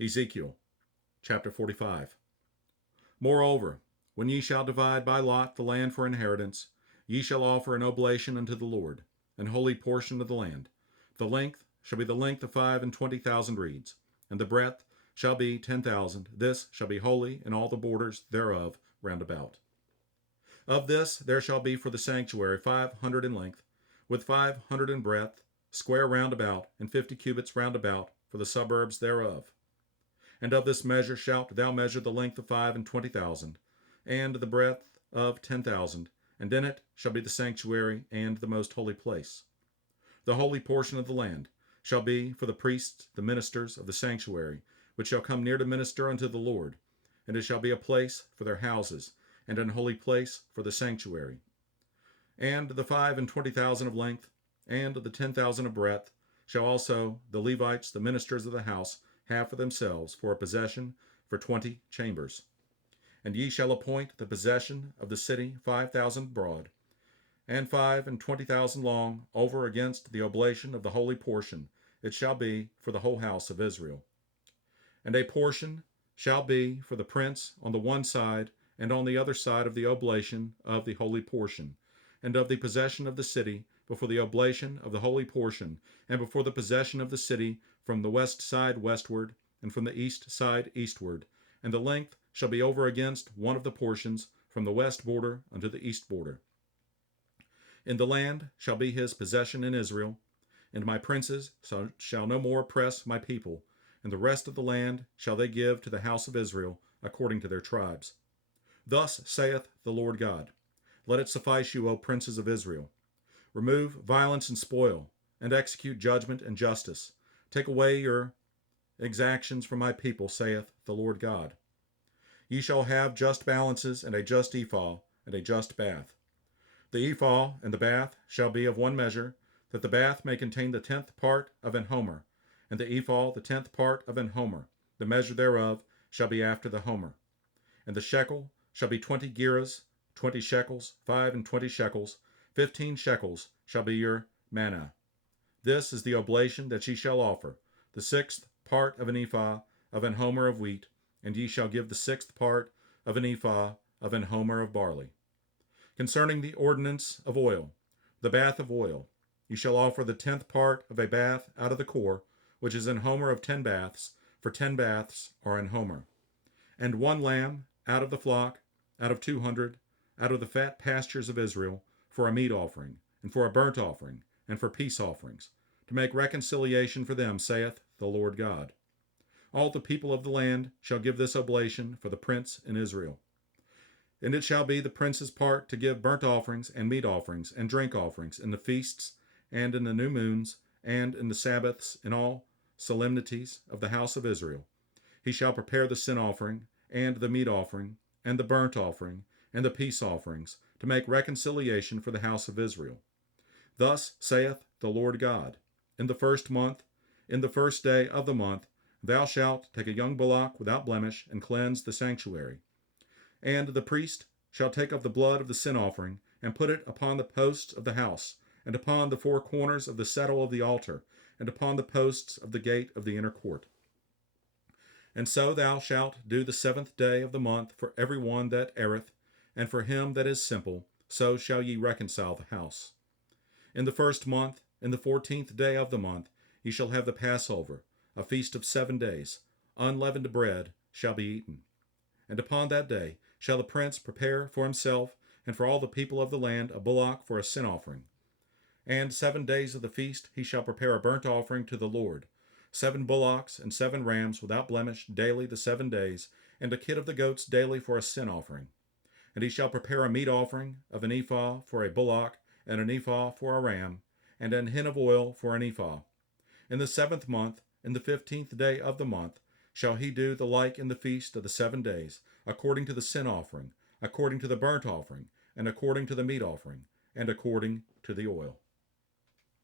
Ezekiel chapter 45. Moreover, when ye shall divide by lot the land for inheritance, ye shall offer an oblation unto the Lord, an holy portion of the land. The length shall be the length of 25,000 reeds, and the breadth shall be 10,000. This shall be holy in all the borders thereof round about. Of this there shall be for the sanctuary 500 in length, with 500 in breadth, square round about, and 50 cubits round about for the suburbs thereof. And of this measure shalt thou measure the length of 25,000, and the breadth of 10,000, and in it shall be the sanctuary and the most holy place. The holy portion of the land shall be for the priests, the ministers of the sanctuary, which shall come near to minister unto the Lord, and it shall be a place for their houses, and an holy place for the sanctuary. And the 25,000 of length, and the 10,000 of breadth, shall also the Levites, the ministers of the house, have for themselves for a possession for 20 chambers. And ye shall appoint the possession of the city 5,000 broad, and 25,000 long, over against the oblation of the holy portion. It shall be for the whole house of Israel. And a portion shall be for the prince on the one side, and on the other side of the oblation of the holy portion, and of the possession of the city before the oblation of the holy portion, and before the possession of the city from the west side westward, and from the east side eastward. And the length shall be over against one of the portions from the west border unto the east border. In the land shall be his possession in Israel, and my princes shall no more oppress my people, and the rest of the land shall they give to the house of Israel according to their tribes. Thus saith the Lord God, Let it suffice you, O princes of Israel. Remove violence and spoil, and execute judgment and justice. Take away your exactions from my people, saith the Lord God. Ye shall have just balances, and a just ephah, and a just bath. The ephah and the bath shall be of one measure, that the bath may contain the 10th part of an homer, and the ephah the 10th part of an homer. The measure thereof shall be after the homer. And the shekel shall be 20 gerahs, 20 shekels, 25 shekels, 15 shekels shall be your manna. This is the oblation that ye shall offer, the 6th part of an ephah of an homer of wheat, and ye shall give the 6th part of an ephah of an homer of barley. Concerning the ordinance of oil, the bath of oil, ye shall offer the 10th part of a bath out of the core, which is an homer of 10 baths, for 10 baths are an homer. And 1 lamb out of the flock, out of 200, out of the fat pastures of Israel, for a meat offering, and for a burnt offering, and for peace offerings, to make reconciliation for them, saith the Lord God. All the people of the land shall give this oblation for the prince in Israel. And it shall be the prince's part to give burnt offerings, and meat offerings, and drink offerings, in the feasts, and in the new moons, and in the Sabbaths, in all solemnities of the house of Israel. He shall prepare the sin offering, and the meat offering, and the burnt offering, and the peace offerings, to make reconciliation for the house of Israel. Thus saith the Lord God, In the 1st month, in the 1st day of the month, thou shalt take a young bullock without blemish, and cleanse the sanctuary. And the priest shall take of the blood of the sin offering, and put it upon the posts of the house, and upon the 4 corners of the settle of the altar, and upon the posts of the gate of the inner court. And so thou shalt do the 7th day of the month for every one that erreth, and for him that is simple, so shall ye reconcile the house. In the 1st month, in the 14th day of the month, ye shall have the Passover, a feast of 7 days. Unleavened bread shall be eaten. And upon that day shall the prince prepare for himself and for all the people of the land a bullock for a sin offering. And 7 days of the feast he shall prepare a burnt offering to the Lord, 7 bullocks and 7 rams without blemish daily the 7 days, and a kid of the goats daily for a sin offering. And he shall prepare a meat offering of an ephah for a bullock, and an ephah for a ram, and an hin of oil for an ephah. In the 7th month, in the 15th day of the month, shall he do the like in the feast of the 7 days, according to the sin offering, according to the burnt offering, and according to the meat offering, and according to the oil.